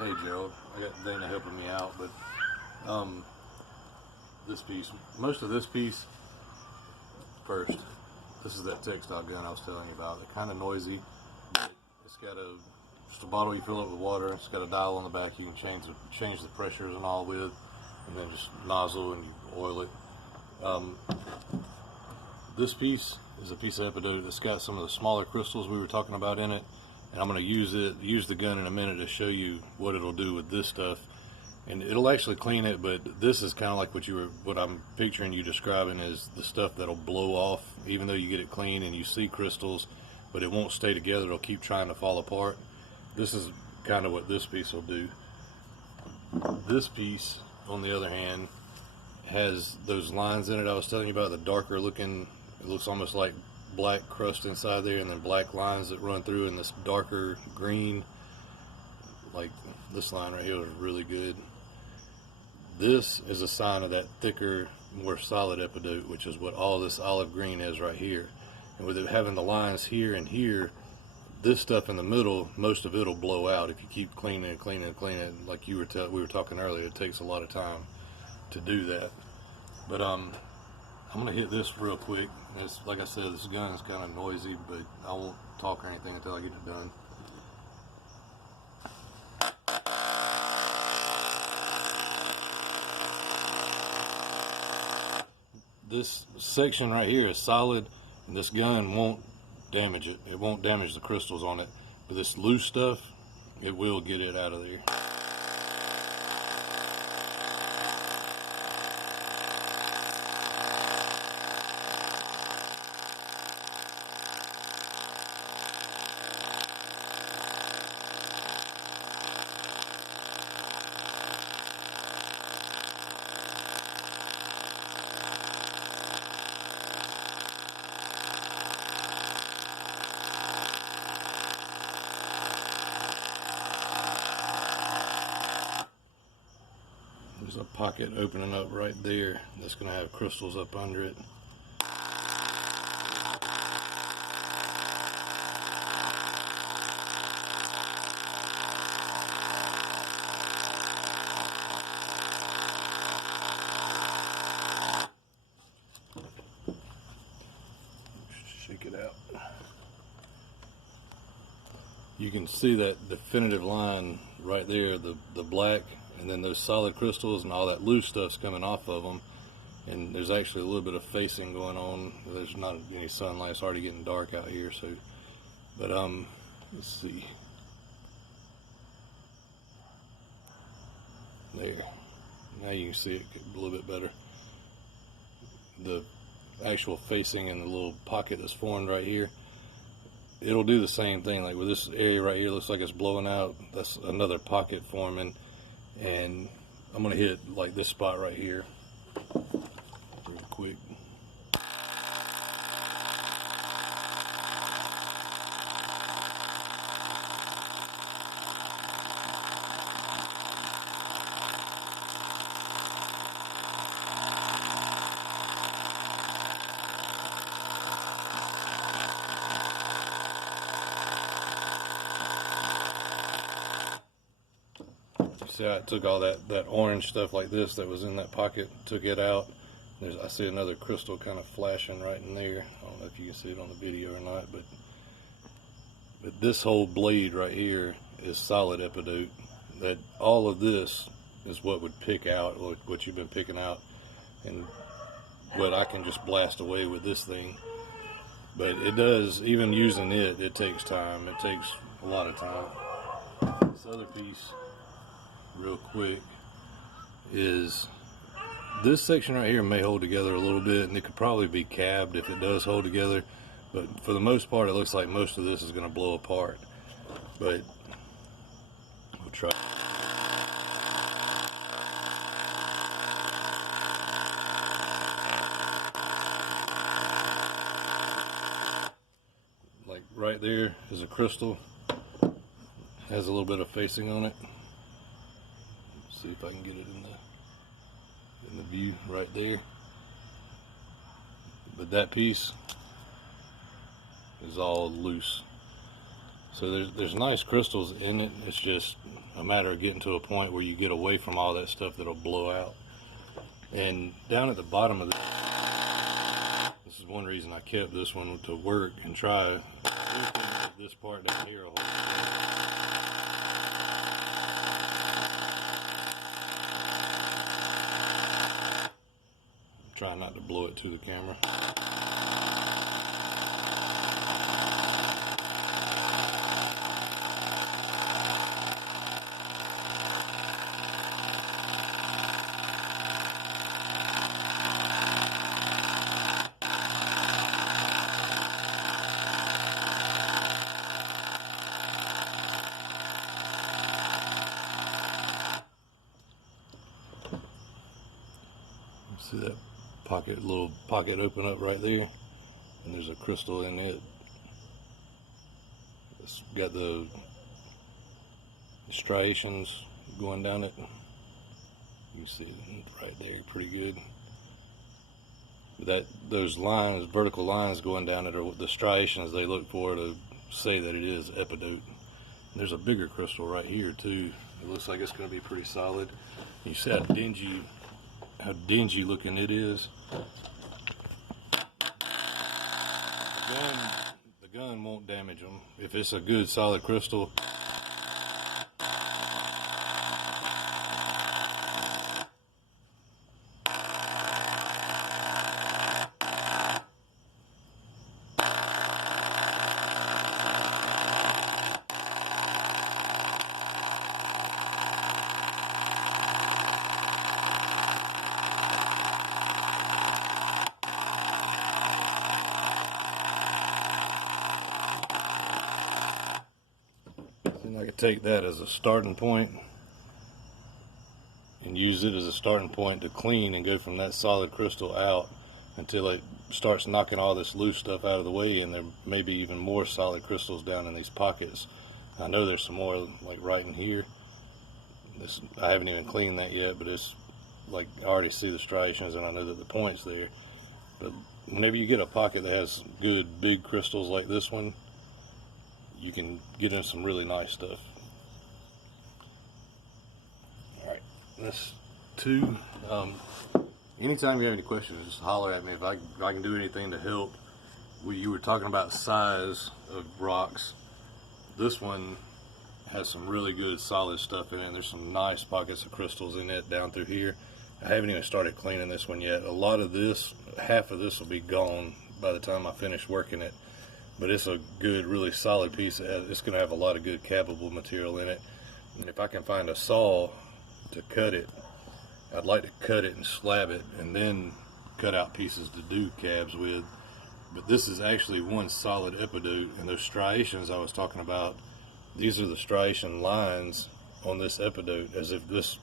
Hey Gerald, I got Dana helping me out, but this piece, most of this piece, first, this is that textile gun I was telling you about. They're kind of noisy, but it's got just a bottle you fill up with water. It's got a dial on the back you can change the pressures and all with, and then just nozzle and you oil it. This piece is a piece of Epidote that's got some of the smaller crystals we were talking about in it, and I'm going to use the gun in a minute to show you what it'll do with this stuff. And it'll actually clean it, but this is kind of like what I'm picturing you describing is the stuff that'll blow off, even though you get it clean and you see crystals, but it won't stay together. It'll keep trying to fall apart. This is kind of what this piece will do. This piece, on the other hand, has those lines in it I was telling you about, the darker looking, it looks almost like black crust inside there, and then black lines that run through, and this darker green, like this line right here is really good. This is a sign of that thicker, more solid Epidote, which is what all this olive green is right here. And with it having the lines here and here, this stuff in the middle, most of it will blow out if you keep cleaning and cleaning and cleaning. Like we were talking earlier, it takes a lot of time to do that. But I'm gonna hit this real quick. Like I said, this gun is kind of noisy, but I won't talk or anything until I get it done. This section right here is solid, and this gun won't damage it. It won't damage the crystals on it, but this loose stuff, it will get it out of there. There's a pocket opening up right there that's going to have crystals up under it. Shake it out. You can see that definitive line right there, the black, and then those solid crystals and all that loose stuff's coming off of them. And there's actually a little bit of facing going on. There's not any sunlight. It's already getting dark out here. So, but let's see. There. Now you can see it a little bit better. The actual facing and the little pocket that's formed right here. It'll do the same thing. Like with this area right here, looks like it's blowing out. That's another pocket forming. And I'm going to hit like this spot right here real quick. See how I took all that orange stuff like this that was in that pocket, took it out. I see another crystal kind of flashing right in there. I don't know if you can see it on the video or not, but this whole blade right here is solid Epidote. That all of this is what would pick out, what you've been picking out, and what I can just blast away with this thing. But it does, even using it takes time. It takes a lot of time. This other piece, real quick, is this section right here may hold together a little bit, and it could probably be cabbed if it does hold together, but for the most part it looks like most of this is going to blow apart. But we'll try. Like right there is a crystal, has a little bit of facing on it. See if I can get it in the view right there. But that piece is all loose. So there's nice crystals in it. It's just a matter of getting to a point where you get away from all that stuff that'll blow out. And down at the bottom of this is one reason I kept this one to work and try. This part down here will try not to blow it to the camera. See that pocket, little pocket open up right there, and there's a crystal in it. It's got the striations going down it. You can see it right there, pretty good. Those lines, vertical lines going down it, are the striations they look for to say that it is Epidote. There's a bigger crystal right here too. It looks like it's going to be pretty solid. You see how dingy looking it is. The gun won't damage them if it's a good solid crystal. I could take that as a starting point and use it as a starting point to clean and go from that solid crystal out until it starts knocking all this loose stuff out of the way, and there may be even more solid crystals down in these pockets. I know there's some more like right in here. I haven't even cleaned that yet, but it's like I already see the striations and I know that the point's there. But whenever you get a pocket that has good big crystals like this one, you can get in some really nice stuff. Alright, that's 2. Anytime you have any questions, just holler at me. If I can do anything to help. You were talking about size of rocks. This one has some really good solid stuff in it. There's some nice pockets of crystals in it down through here. I haven't even started cleaning this one yet. A lot of this, half of this will be gone by the time I finish working it. But it's a good, really solid piece. It's going to have a lot of good cappable material in it. And if I can find a saw to cut it, I'd like to cut it and slab it and then cut out pieces to do cabs with. But this is actually one solid Epidote, and those striations I was talking about, these are the striation lines on this Epidote, as if this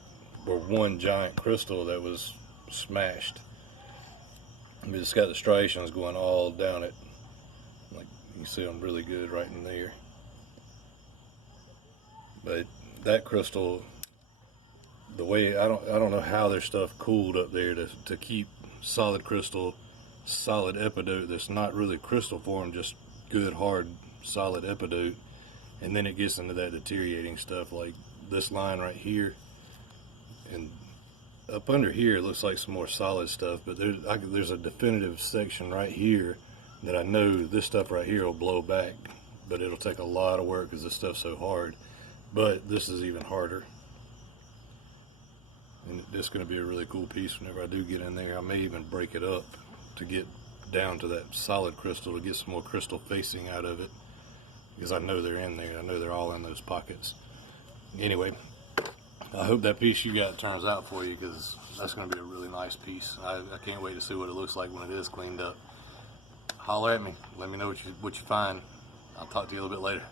were one giant crystal that was smashed. It's got the striations going all down it. Like you see them really good right in there. But that crystal, the way I don't know how their stuff cooled up there to keep solid crystal, solid Epidote that's not really crystal form, just good hard solid Epidote, and then it gets into that deteriorating stuff like this line right here, and up under here it looks like some more solid stuff, but there's a definitive section right here that I know this stuff right here will blow back, but it'll take a lot of work because this stuff's so hard. But this is even harder, and it's going to be a really cool piece whenever I do get in there. I may even break it up to get down to that solid crystal to get some more crystal facing out of it, because I know they're in there. I know they're all in those pockets. Anyway, I hope that piece you got turns out for you, because that's going to be a really nice piece. I can't wait to see what it looks like when it is cleaned up. Holler at me. Let me know what you find. I'll talk to you a little bit later.